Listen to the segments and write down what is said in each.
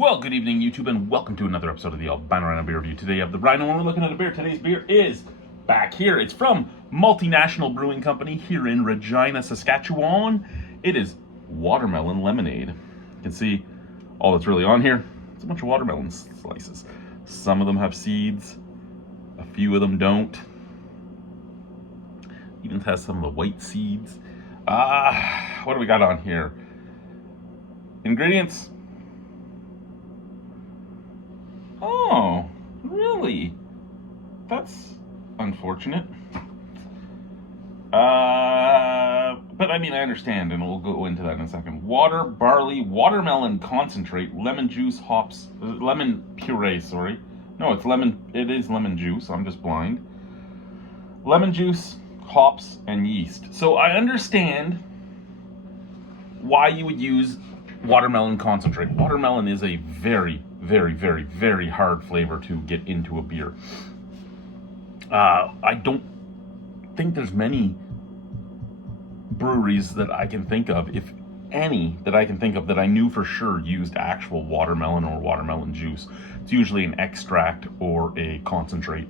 Well, good evening, YouTube, and welcome to another episode of the Albino Rhino beer review. Today I have the Rhino, and we're looking at a beer. Today's beer is back here. It's from Malty Brewing Company here in Regina, Saskatchewan. It is watermelon lemonade. You can see all that's really on here. It's a bunch of watermelon slices. Some of them have seeds, a few of them don't. Even has some of the white seeds. What do we got on here? Ingredients. Oh, really? That's unfortunate. But I mean, I understand, and we'll go into that in a second. Water, barley, watermelon concentrate, lemon juice, hops, lemon puree, sorry. No, it is lemon juice, I'm just blind. Lemon juice, hops, and yeast. So I understand why you would use watermelon concentrate. Watermelon is a very, very, very, very hard flavor to get into a beer. I don't think there's many breweries that I can think of, if any, that I can think of that I knew for sure used actual watermelon or watermelon juice. It's usually an extract or a concentrate.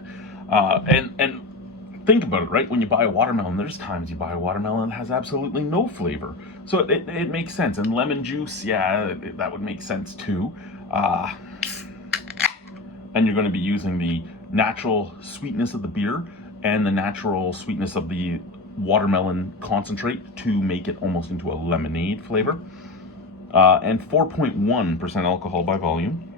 And think about it, right? When you buy a watermelon, there's times you buy a watermelon that has absolutely no flavor. So it makes sense. And lemon juice, yeah, that would make sense too. And you're going to be using the natural sweetness of the beer and the natural sweetness of the watermelon concentrate to make it almost into a lemonade flavor. And 4.1% alcohol by volume.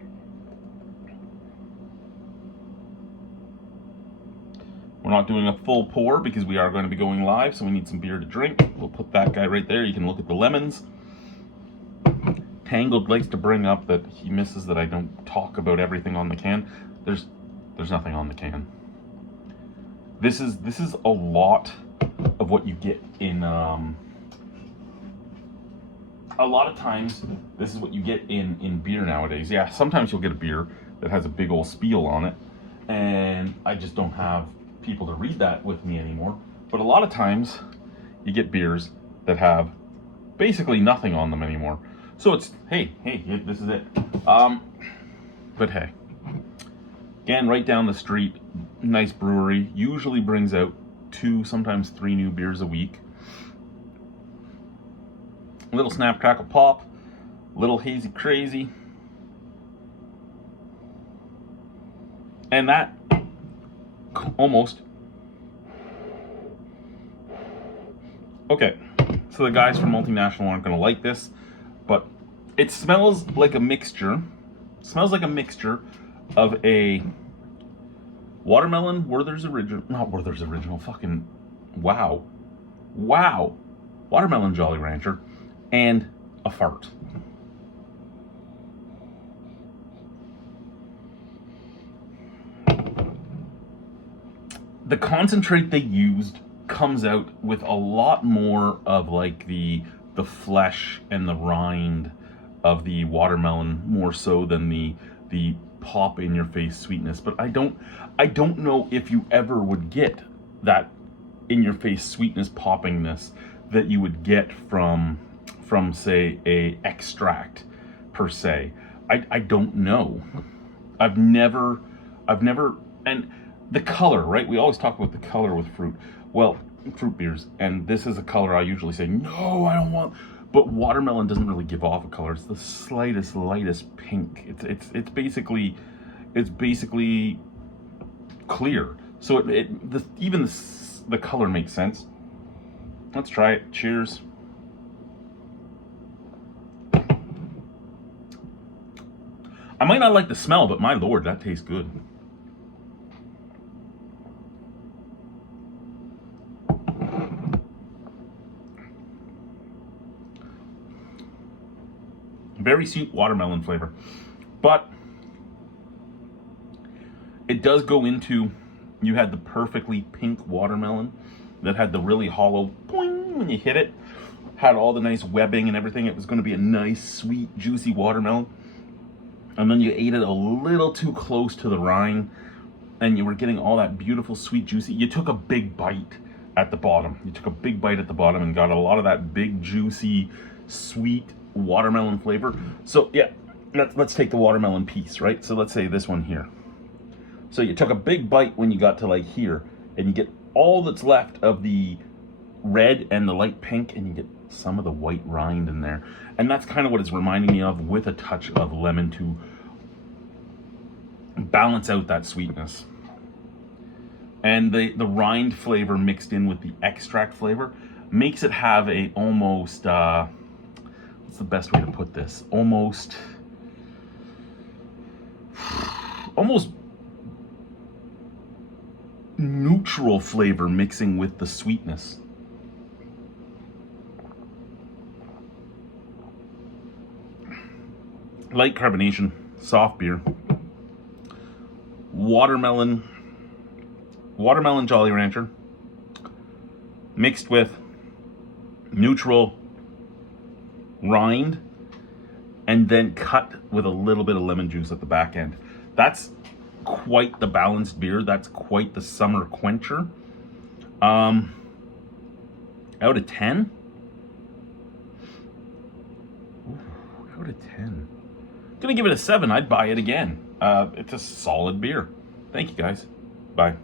We're not doing a full pour because we are going to be going live, so we need some beer to drink. We'll put that guy right there. You can look at the lemons. Tangled likes to bring up that he misses that I don't talk about everything on the can. There's nothing on the can. This is a lot of what you get in a lot of times this is what you get in beer nowadays. Yeah, sometimes you'll get a beer that has a big old spiel on it, and I just don't have people to read that with me anymore. But a lot of times you get beers that have basically nothing on them anymore. So it's, hey, this is it. But hey, again, right down the street, nice brewery, usually brings out 2, sometimes 3 new beers a week. A little snap, crackle, pop, little hazy crazy. And that almost. Okay, so the guys from Multinational aren't going to like this, but it smells like a mixture. It smells like a mixture of a watermelon Werther's Original, not Werther's Original, fucking wow, watermelon Jolly Rancher, and a fart. The concentrate they used comes out with a lot more of like the flesh and the rind of the watermelon, more so than the pop in your face sweetness. But I don't know if you ever would get that in your face sweetness poppingness that you would get from say a extract per se. I don't know. I've never, and the color, right? We always talk about the color with fruit. Well, fruit beers, and this is a color I usually say, no, I don't want. But watermelon doesn't really give off a color. It's the slightest, lightest pink. It's basically clear. So even the color makes sense. Let's try it. Cheers. I might not like the smell, but my lord, that tastes good. Very sweet watermelon flavor, but it does go into, you had the perfectly pink watermelon that had the really hollow boing when you hit it, had all the nice webbing and everything. It was going to be a nice, sweet, juicy watermelon. And then you ate it a little too close to the rind, and you were getting all that beautiful, sweet, juicy. You took a big bite at the bottom. You took a big bite at the bottom and got a lot of that big, juicy, sweet watermelon flavor. So yeah, let's take the watermelon piece, right? So let's say this one here. So you took a big bite when you got to like here, and you get all that's left of the red and the light pink, and you get some of the white rind in there. And that's kind of what it's reminding me of, with a touch of lemon to balance out that sweetness. And the rind flavor mixed in with the extract flavor makes it have a almost, what's the best way to put this? Almost neutral flavor mixing with the sweetness. Light carbonation, soft beer. Watermelon Jolly Rancher mixed with neutral rind and then cut with a little bit of lemon juice at the back end. That's quite the balanced beer. That's quite the summer quencher. Out of 10? Ooh, out of 10. Gonna give it a 7. I'd buy it again. It's a solid beer. Thank you, guys. Bye.